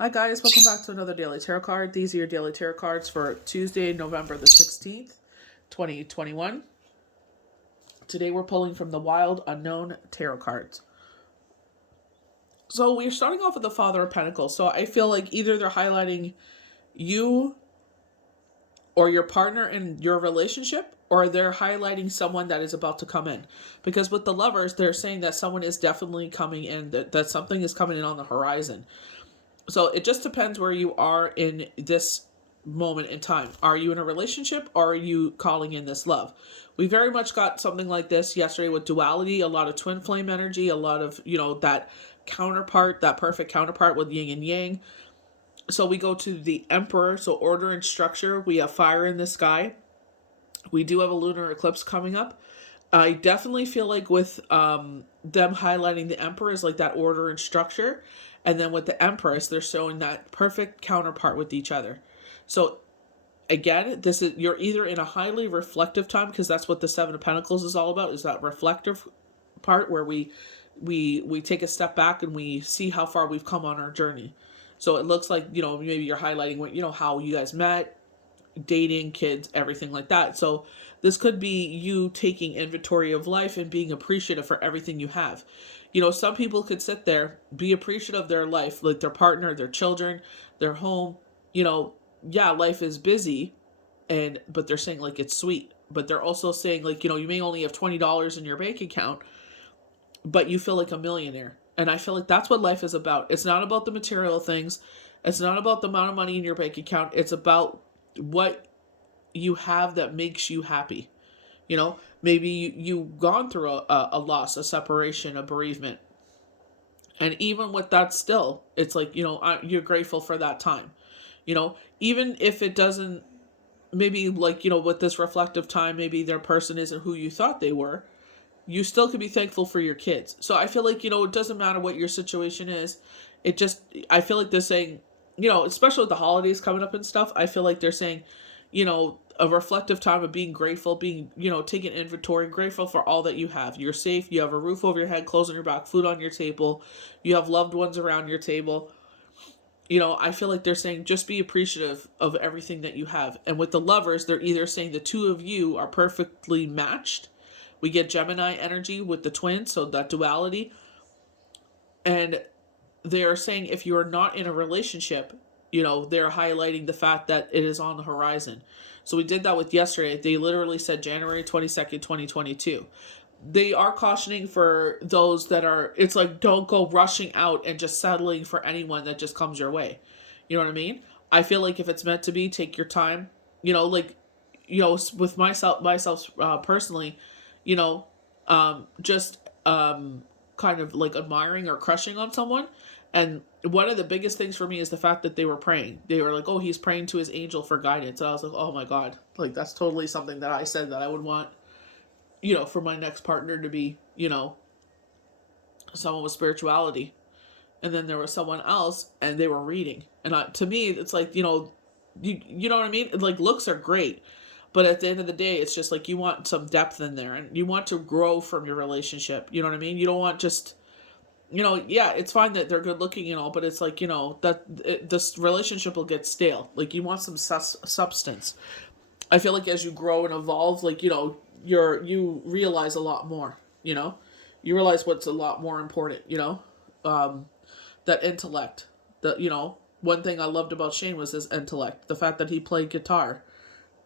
Hi guys, welcome back to another daily tarot card. These are your daily tarot cards for Tuesday, November the 16th, 2021. Today we're pulling from the Wild Unknown Tarot cards. So we're starting off with the Father of Pentacles. So I feel like either they're highlighting you or your partner in your relationship, or they're highlighting someone that is about to come in. Because with the Lovers, they're saying that someone is definitely coming in, that something is coming in on the horizon. So it just depends where you are in this moment in time. Are you in a relationship, or are you calling in this love? We very much got something like this yesterday with duality, a lot of twin flame energy, a lot of, that counterpart, that perfect counterpart with yin and yang. So we go to the Emperor, so order and structure. We have fire in the sky. We do have a lunar eclipse coming up. I definitely feel like with them highlighting the Emperor is like that order and structure. And then with the Empress, they're showing that perfect counterpart with each other. So again, you're either in a highly reflective time, because that's what the Seven of Pentacles is all about, is that reflective part where we take a step back and we see how far we've come on our journey. So it looks like, maybe you're highlighting what, how you guys met, dating, kids, everything like that. So this could be you taking inventory of life and being appreciative for everything you have. Some people could sit there, be appreciative of their life, like their partner, their children, their home. Yeah, life is busy, but they're saying like it's sweet. But they're also saying like, you may only have $20 in your bank account, but you feel like a millionaire. And I feel like that's what life is about. It's not about the material things. It's not about the amount of money in your bank account. It's about what you have that makes you happy. Maybe you've gone through a loss, a separation, a bereavement. And even with that still, it's like, you're grateful for that time. Even if it doesn't, maybe like, with this reflective time, maybe their person isn't who you thought they were. You still could be thankful for your kids. So I feel like, it doesn't matter what your situation is. I feel like they're saying, especially with the holidays coming up and stuff, I feel like they're saying, a reflective time of being grateful, being, taking inventory, grateful for all that you have. You're safe. You have a roof over your head, clothes on your back, food on your table. You have loved ones around your table. I feel like they're saying just be appreciative of everything that you have. And with the Lovers, they're either saying the two of you are perfectly matched. We get Gemini energy with the twins, so that duality. And they are saying if you are not in a relationship, they're highlighting the fact that it is on the horizon. So we did that with yesterday. They literally said January 22nd, 2022. They are cautioning for those that are, it's like, don't go rushing out and just settling for anyone that just comes your way. You know what I mean? I feel like if it's meant to be, take your time. With myself personally, just kind of like admiring or crushing on someone. And one of the biggest things for me is the fact that they were praying. They were like, oh, he's praying to his angel for guidance. And I was like, oh my God, like that's totally something that I said that I would want, for my next partner to be, someone with spirituality. And then there was someone else and they were reading. And to me, it's like, you know what I mean? Like, looks are great. But at the end of the day, it's just like you want some depth in there and you want to grow from your relationship. You know what I mean? You don't want just, yeah, it's fine that they're good looking and all, but it's like, this relationship will get stale. Like, you want some substance. I feel like as you grow and evolve, like, you realize a lot more, you realize what's a lot more important, that intellect. One thing I loved about Shane was his intellect, the fact that he played guitar,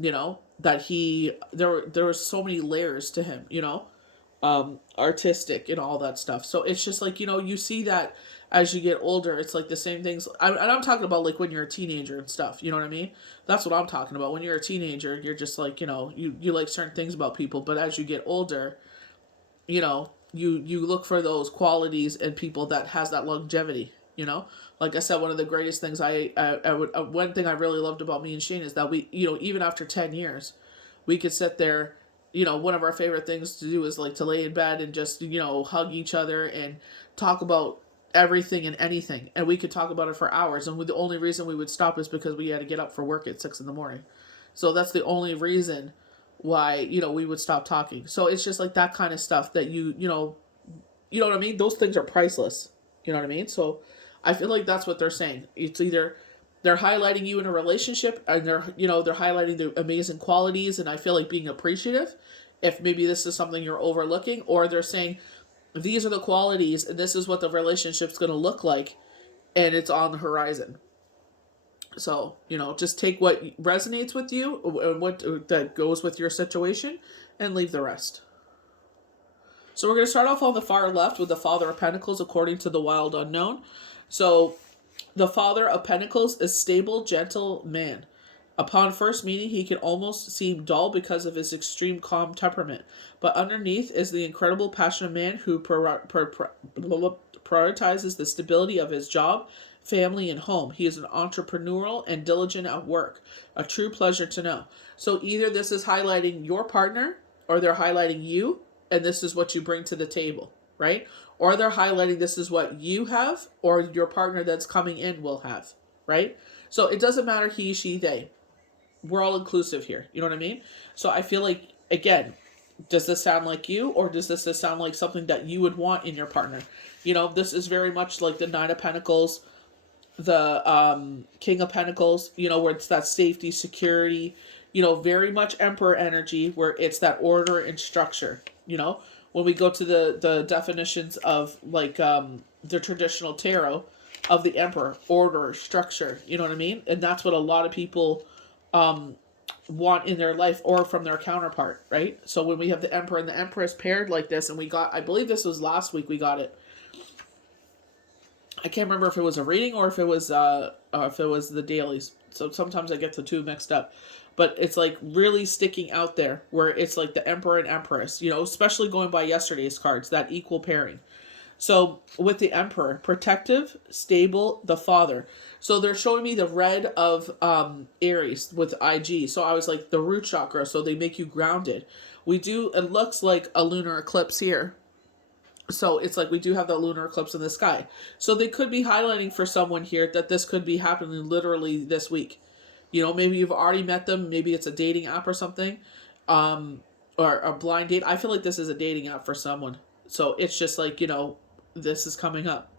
that there were so many layers to him, artistic and all that stuff. So it's just like, you see that as you get older, it's like the same things. And I'm talking about like when you're a teenager and stuff, you know what I mean? That's what I'm talking about. When you're a teenager, you're just like, you like certain things about people, but as you get older, you look for those qualities in people that has that longevity, like I said, one of the greatest things one thing I really loved about me and Shane is that we, even after 10 years, we could sit there. One of our favorite things to do is like to lay in bed and just, hug each other and talk about everything and anything. And we could talk about it for hours. And the only reason we would stop is because we had to get up for work at 6 a.m. So that's the only reason why, we would stop talking. So it's just like that kind of stuff that you know what I mean? Those things are priceless. You know what I mean? So I feel like that's what they're saying. It's either they're highlighting you in a relationship, and they're highlighting the amazing qualities, and I feel like being appreciative if maybe this is something you're overlooking, or they're saying these are the qualities and this is what the relationship's going to look like, and it's on the horizon. So, just take what resonates with you and what that goes with your situation, and leave the rest. So we're going to start off on the far left with the Father of Pentacles according to the Wild Unknown. So the Father of Pentacles is stable, gentle man. Upon first meeting, he can almost seem dull because of his extreme calm temperament, but underneath is the incredible passionate man who prioritizes the stability of his job, family, and home. He is an entrepreneurial and diligent at work. A true pleasure to know. So either this is highlighting your partner, or they're highlighting you, and this is what you bring to the table, right? Or they're highlighting this is what you have, or your partner that's coming in will have, right? So it doesn't matter he, she, they. We're all inclusive here. You know what I mean? So I feel like, again, does this sound like you, or does this sound like something that you would want in your partner? This is very much like the Nine of Pentacles, the King of Pentacles, where it's that safety, security, very much Emperor energy, where it's that order and structure. When we go to the definitions of like the traditional tarot of the Emperor, order, structure, you know what I mean? And that's what a lot of people want in their life, or from their counterpart, right? So when we have the Emperor and the Empress paired like this, and we got, I believe this was last week we got it. I can't remember if it was a reading or if it was the dailies. So sometimes I get the two mixed up. But it's like really sticking out there, where it's like the Emperor and Empress, especially going by yesterday's cards, that equal pairing. So with the Emperor, protective, stable, the Father. So they're showing me the red of Aries with IG. So I was like, the root chakra, so they make you grounded. It looks like a lunar eclipse here. So it's like we do have the lunar eclipse in the sky. So they could be highlighting for someone here that this could be happening literally this week. Maybe you've already met them. Maybe it's a dating app or something, or a blind date. I feel like this is a dating app for someone. So it's just like, this is coming up.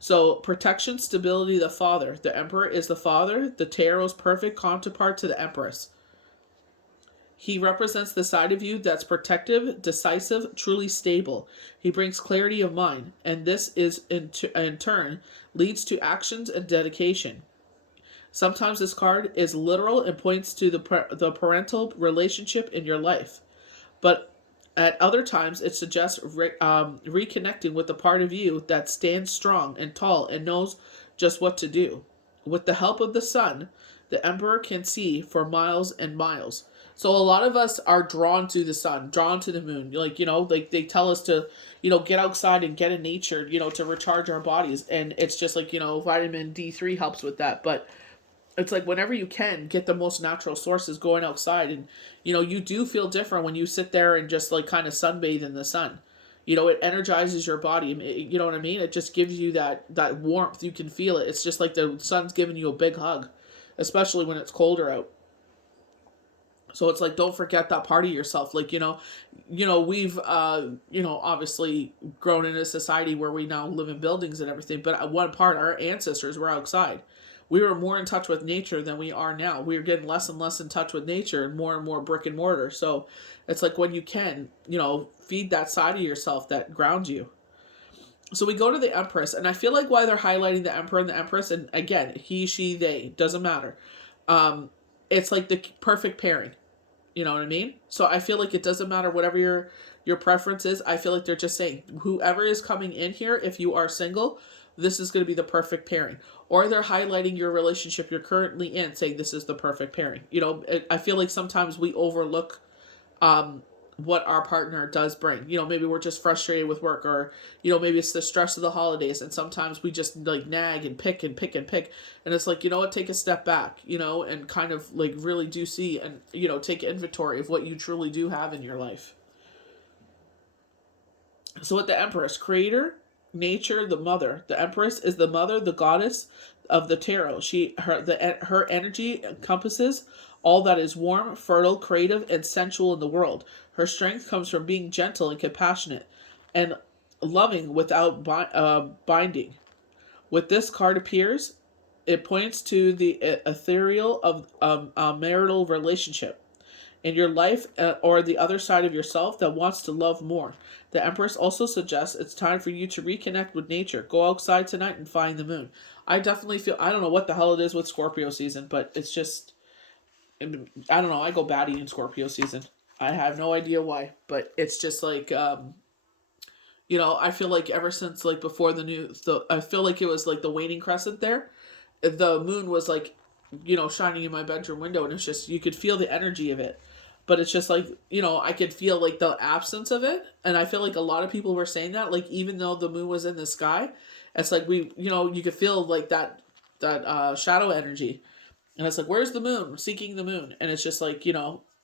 So protection, stability, the Father. The Emperor is the Father. The Tarot's perfect counterpart to the Empress. He represents the side of you that's protective, decisive, truly stable. He brings clarity of mind, and this is in turn leads to actions and dedication. Sometimes this card is literal and points to the parental relationship in your life, but at other times it suggests reconnecting with the part of you that stands strong and tall and knows just what to do. With the help of the sun, the Emperor can see for miles and miles. So a lot of us are drawn to the sun, drawn to the moon. Like they tell us to, get outside and get in nature, to recharge our bodies. And it's just like, vitamin D3 helps with that. But it's like whenever you can, get the most natural sources going outside. And, you do feel different when you sit there and just like kind of sunbathe in the sun. It energizes your body. You know what I mean? It just gives you that warmth. You can feel it. It's just like the sun's giving you a big hug, especially when it's colder out. So it's like, don't forget that part of yourself. Like, we've, obviously grown in a society where we now live in buildings and everything. But at one part, our ancestors were outside. We were more in touch with nature than we are now. We are getting less and less in touch with nature and more brick and mortar. So it's like when you can, feed that side of yourself that grounds you. So we go to the Empress, and I feel like why they're highlighting the Emperor and the Empress, and again, he, she, they, doesn't matter. It's like the perfect pairing. You know what I mean? So I feel like it doesn't matter whatever your preference is. I feel like they're just saying whoever is coming in here, if you are single, this is going to be the perfect pairing. Or they're highlighting your relationship you're currently in, saying this is the perfect pairing. I feel like sometimes we overlook what our partner does bring. Maybe we're just frustrated with work, or, maybe it's the stress of the holidays, and sometimes we just like nag and pick and pick and pick. And it's like, take a step back, and kind of like really do see and, take inventory of what you truly do have in your life. So with the Empress, creator, nature, the mother. The Empress is the mother, the goddess of the tarot. Her energy encompasses all that is warm, fertile, creative, and sensual in the world. Her strength comes from being gentle and compassionate, and loving without binding. With this card appears, it points to the ethereal of a marital relationship in your life, or the other side of yourself that wants to love more. The Empress also suggests it's time for you to reconnect with nature. Go outside tonight and find the moon. I definitely feel, I don't know what the hell it is with Scorpio season, but it's just, I don't know. I go batty in Scorpio season. I have no idea why, but it's just like, I feel like ever since like before I feel like it was like the waning crescent there. The moon was like, shining in my bedroom window, and it's just, you could feel the energy of it. But it's just like, I could feel like the absence of it. And I feel like a lot of people were saying that, like, even though the moon was in the sky, it's like you could feel like that shadow energy. And it's like, where's the moon? Seeking the moon. And it's just like,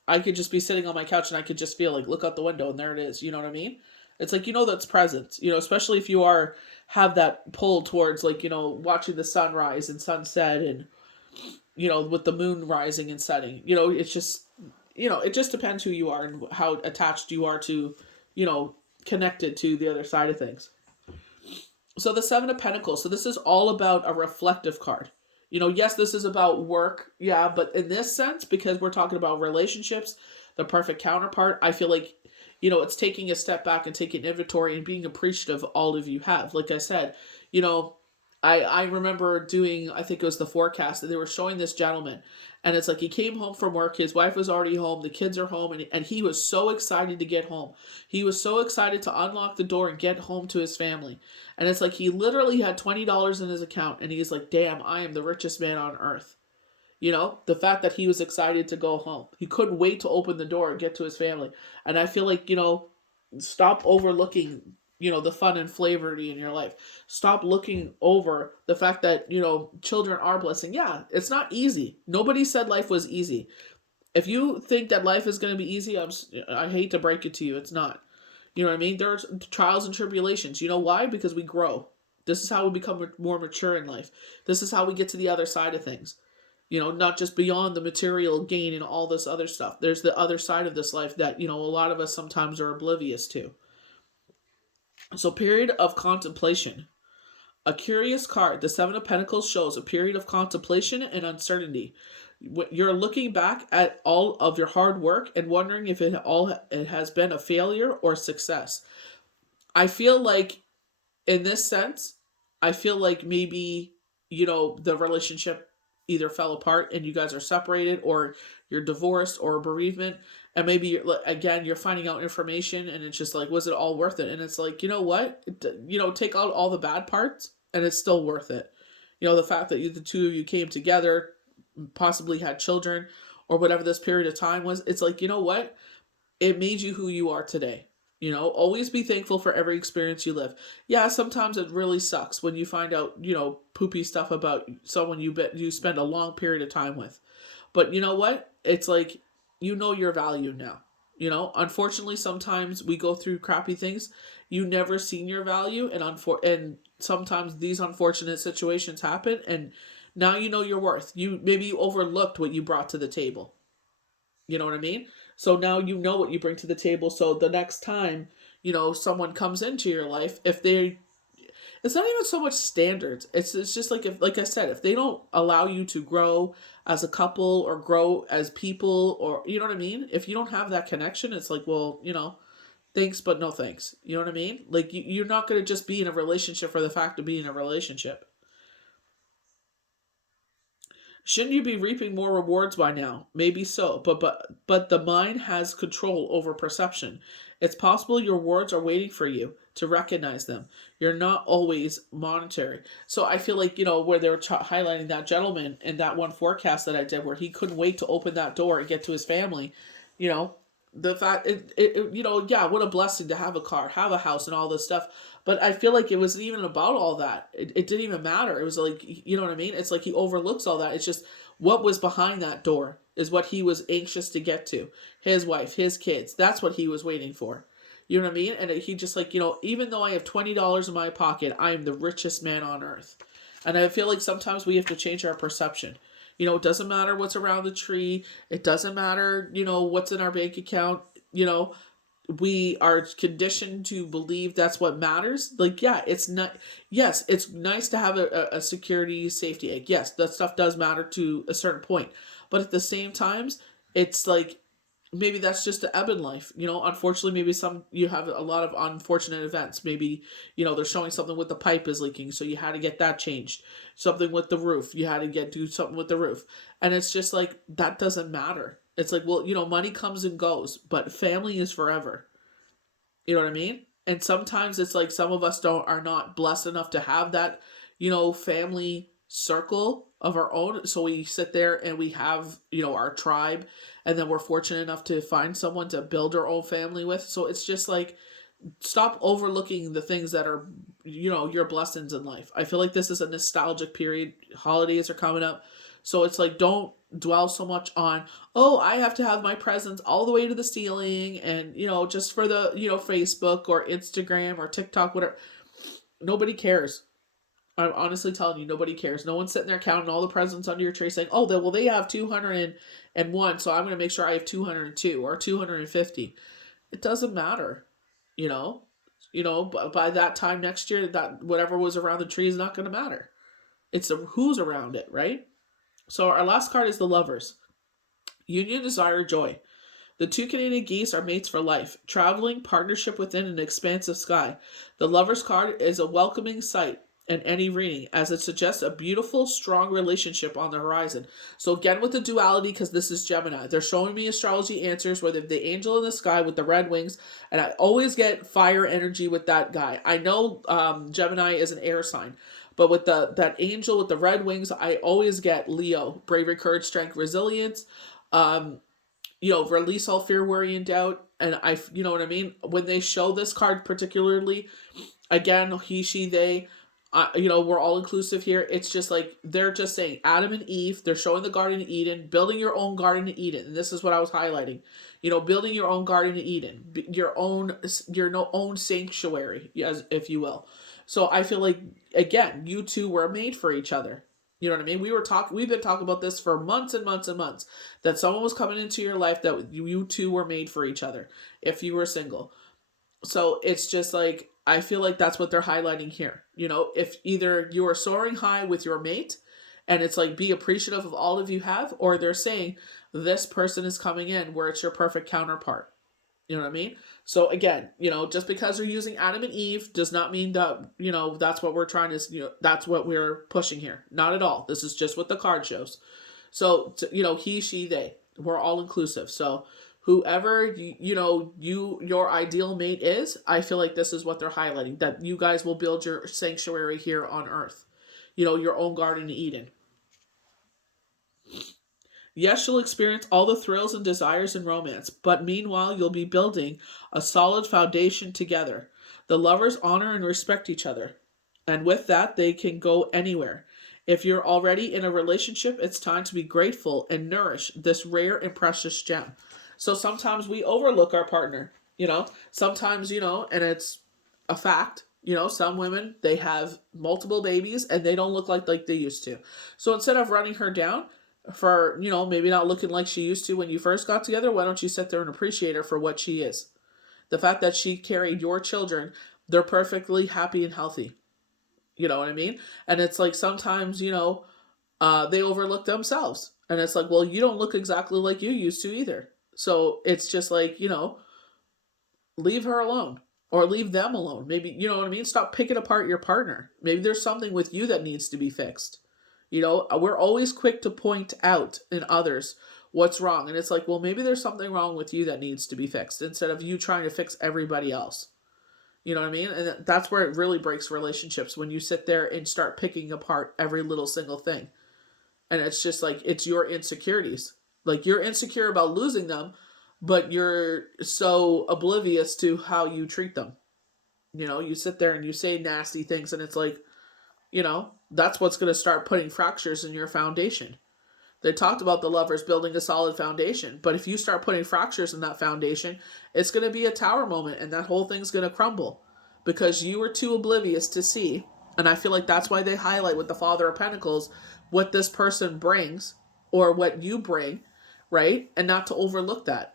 I could just be sitting on my couch and I could just feel like, look out the window and there it is. You know what I mean? It's like, that's present, especially if you have that pull towards like, watching the sunrise and sunset, and, with the moon rising and setting, it's just, it just depends who you are and how attached you are to, you know, connected to the other side of things. So the Seven of Pentacles. So this is all about a reflective card. Yes, this is about work, yeah, but in this sense, because we're talking about relationships, the perfect counterpart, I feel like, it's taking a step back and taking inventory and being appreciative of all of you have. Like I said, you know, I remember doing, I think it was the forecast, and they were showing this gentleman, and it's like he came home from work, his wife was already home, the kids are home, and he was so excited to get home. He was so excited to unlock the door and get home to his family. And it's like he literally had $20 in his account, and he's like, damn, I am the richest man on earth. The fact that he was excited to go home. He couldn't wait to open the door and get to his family. And I feel like, stop overlooking, the fun and flavorty in your life. Stop looking over the fact that, children are blessing. Yeah, it's not easy. Nobody said life was easy. If you think that life is going to be easy, I hate to break it to you. It's not. You know what I mean? There's trials and tribulations. You know why? Because we grow. This is how we become more mature in life. This is how we get to the other side of things. Not just beyond the material gain and all this other stuff. There's the other side of this life that, a lot of us sometimes are oblivious to. So, period of contemplation. A curious card. The Seven of Pentacles shows a period of contemplation and uncertainty. You're looking back at all of your hard work and wondering if it has been a failure or success. I feel like in this sense, I feel like maybe, the relationship either fell apart and you guys are separated, or you're divorced, or bereavement, and maybe you're finding out information, and it's just like, was it all worth it? And it's like, you know what, take out all the bad parts and it's still worth it. The fact that the two of you came together, possibly had children, or whatever this period of time was, it's like, you know what, it made you who you are today. Always be thankful for every experience you live. Yeah, sometimes it really sucks when you find out, poopy stuff about someone you spend a long period of time with. But you know what? It's like, your value now. Unfortunately, sometimes we go through crappy things. You never seen your value, and sometimes these unfortunate situations happen, and now you know your worth. Maybe you overlooked what you brought to the table. You know what I mean? So now you know what you bring to the table. So the next time, someone comes into your life, it's not even so much standards. It's just like, if, like I said, if they don't allow you to grow as a couple or grow as people, or, you know what I mean? If you don't have that connection, it's like, well, thanks, but no thanks. You know what I mean? Like, you're not going to just be in a relationship for the fact of being in a relationship. Shouldn't you be reaping more rewards by now? Maybe so, but the mind has control over perception. It's possible your rewards are waiting for you to recognize them. You're not always monetary. So I feel like, where they were highlighting that gentleman in that one forecast that I did, where he couldn't wait to open that door and get to his family, you know, the fact yeah, what a blessing to have a car, have a house, and all this stuff. But I feel like it wasn't even about all that. It didn't even matter. It was like, you know what I mean? It's like he overlooks all that. It's just what was behind that door is what he was anxious to get to. His wife, his kids. That's what he was waiting for. You know what I mean? And he just like, even though I have $20 in my pocket, I am the richest man on earth. And I feel like sometimes we have to change our perception. It doesn't matter what's around the tree. It doesn't matter, what's in our bank account. we are conditioned to believe that's what matters. Like, yeah, it's not, yes, it's nice to have a security safety egg. Yes, that stuff does matter to a certain point. But at the same times, it's like, maybe that's just the ebb in life. Unfortunately, maybe you have a lot of unfortunate events. Maybe, they're showing something with the pipe is leaking, so you had to get that changed. Something with the roof, you had to do something with the roof. And it's just like, that doesn't matter. It's like, well, money comes and goes, but family is forever. You know what I mean? And sometimes it's like some of us don't are not blessed enough to have that, family circle of our own. So we sit there and we have, our tribe, and then we're fortunate enough to find someone to build our own family with. So it's just like, stop overlooking the things that are, your blessings in life. I feel like this is a nostalgic period. Holidays are coming up. So it's like, don't dwell so much on, oh, I have to have my presents all the way to the ceiling, and just for the, Facebook or Instagram or TikTok, whatever. Nobody cares. I'm honestly telling you, nobody cares. No one's sitting there counting all the presents under your tree saying, oh, they have 201, so I'm going to make sure I have 202 or 250. It doesn't matter, you know. But by that time next year, that whatever was around the tree is not going to matter. It's who's around it, right? So our last card is the Lovers. Union, desire, joy. The two Canadian geese are mates for life, traveling partnership within an expansive sky. The Lover's card is a welcoming sight in any reading, as it suggests a beautiful, strong relationship on the horizon. So again, with the duality, because this is Gemini, they're showing me astrology answers where the angel in the sky with the red wings, and I always get fire energy with that guy. I know Gemini is an air sign, but with that angel with the red wings, I always get Leo, bravery, courage, strength, resilience. Um, release all fear, worry, and doubt. And you know what I mean? When they show this card particularly, again, he, she, they, we're all inclusive here. It's just like, they're just saying Adam and Eve, they're showing the Garden of Eden, building your own Garden of Eden. And this is what I was highlighting. Building your own Garden of Eden, your own sanctuary, as if you will. So I feel like, again, you two were made for each other. You know what I mean? We've been talking about this for months and months and months, that someone was coming into your life that you two were made for each other if you were single. So it's just like, I feel like that's what they're highlighting here. If either you are soaring high with your mate and it's like, be appreciative of all of you have, or they're saying this person is coming in where it's your perfect counterpart. You know what I mean? So again, just because they're using Adam and Eve does not mean that, that's what we're trying to, that's what we're pushing here. Not at all. This is just what the card shows. So, he, she, they, we're all inclusive. So whoever, your ideal mate is, I feel like this is what they're highlighting, that you guys will build your sanctuary here on earth, your own Garden of Eden. Yes, you'll experience all the thrills and desires in romance, but meanwhile, you'll be building a solid foundation together. The lovers honor and respect each other, and with that, they can go anywhere. If you're already in a relationship, it's time to be grateful and nourish this rare and precious gem. So sometimes we overlook our partner, sometimes, and it's a fact. Some women, they have multiple babies and they don't look like they used to. So instead of running her down, for maybe not looking like she used to when you first got together, why don't you sit there and appreciate her for what she is? The fact that she carried your children, they're perfectly happy and healthy. You know what I mean? And it's like, sometimes they overlook themselves, and it's like, well, you don't look exactly like you used to either. So it's just like, leave her alone, or leave them alone. Maybe, you know what I mean? Stop picking apart your partner. Maybe there's something with you that needs to be fixed. We're always quick to point out in others what's wrong. And it's like, well, maybe there's something wrong with you that needs to be fixed, instead of you trying to fix everybody else. You know what I mean? And that's where it really breaks relationships, when you sit there and start picking apart every little single thing. And it's just like, it's your insecurities. Like, you're insecure about losing them, but you're so oblivious to how you treat them. You sit there and you say nasty things, and it's like, that's what's going to start putting fractures in your foundation. They talked about the lovers building a solid foundation, but if you start putting fractures in that foundation, it's going to be a tower moment, and that whole thing's going to crumble because you were too oblivious to see. And I feel like that's why they highlight with the Father of Pentacles what this person brings, or what you bring, right? And not to overlook that.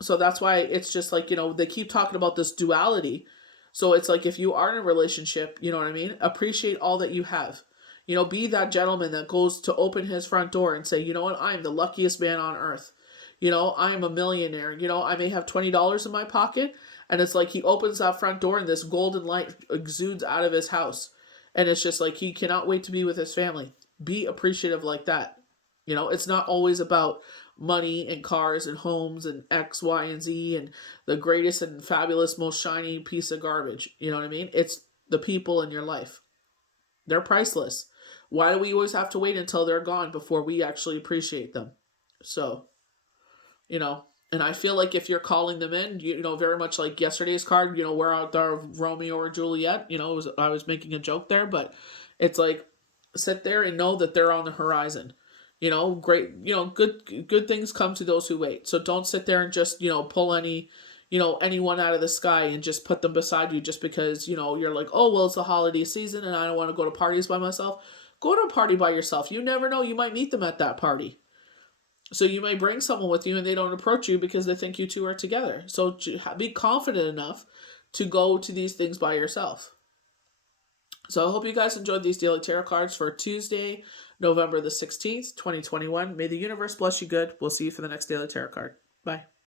So that's why it's just like, they keep talking about this duality. So it's like, if you are in a relationship, you know what I mean? Appreciate all that you have. Be that gentleman that goes to open his front door and say, you know what, I am the luckiest man on earth. I am a millionaire. I may have $20 in my pocket. And it's like he opens that front door and this golden light exudes out of his house. And it's just like he cannot wait to be with his family. Be appreciative like that. It's not always about money and cars and homes and X, Y, and Z and the greatest and fabulous, most shiny piece of garbage. You know what I mean? It's the people in your life. They're priceless. Why do we always have to wait until they're gone before we actually appreciate them? So, you know, and I feel like if you're calling them in, very much like yesterday's card, we're out there Romeo or Juliet, I was making a joke there, but it's like, sit there and know that they're on the horizon. Great, good things come to those who wait. So don't sit there and just, pull anyone out of the sky and just put them beside you just because, you're like, oh, well, it's the holiday season and I don't want to go to parties by myself. Go to a party by yourself. You never know. You might meet them at that party. So you may bring someone with you and they don't approach you because they think you two are together. So be confident enough to go to these things by yourself. So I hope you guys enjoyed these daily tarot cards for Tuesday, November the 16th, 2021. May the universe bless you good. We'll see you for the next daily tarot card. Bye.